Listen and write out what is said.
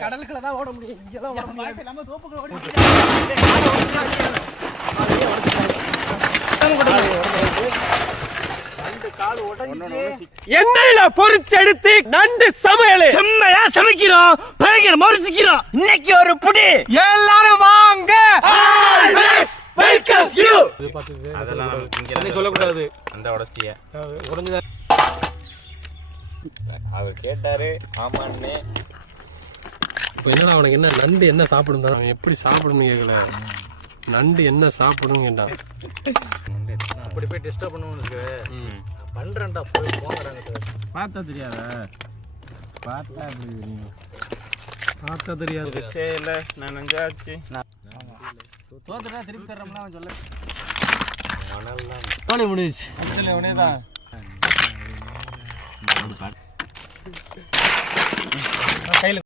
கடலுக்குள்ள தான் ஓட முடியும். இங்கதான் ஓட முடியாது. நம்ம தோப்புக்குள்ள ஓடி எண்ணெயில பொரிச்செடுத்து நண்டு சமையல் செம்மையா சமைக்கிறோம். பயங்கரமா ருசிக்கிறோம். இன்னைக்கு ஒரு புடி எல்லாரும் வாங்க. Welcome you. அதெல்லாம் இங்க சொல்லக்கூடாது. அந்த உடைச்சிய உடைஞ்சத அவர் கேட்டாரு. ஆமாண்ணே. இப்போ என்னடா அவனுக்கு என்ன நண்டு என்ன சாப்பிடும் தான் அவன் எப்படி சாப்பிடுன்னு கேட்கல. நண்டு என்ன சாப்பிடும் கேட்டான். அப்படி போய் டிஸ்டர்ப் பண்ணுவோம். பண்றேன்டா போய் போங்கடாங்க. பார்த்தா தெரியாத பார்த்தா பார்த்தா தெரியாது. இல்லை நான் நஞ்சாச்சு தோத்துட்டா திருப்பி தர்றோம்னா அவன் சொல்ல மணல்லாம் தோணி முடிஞ்சிச்சு. அதில் உடனே தான் கையில்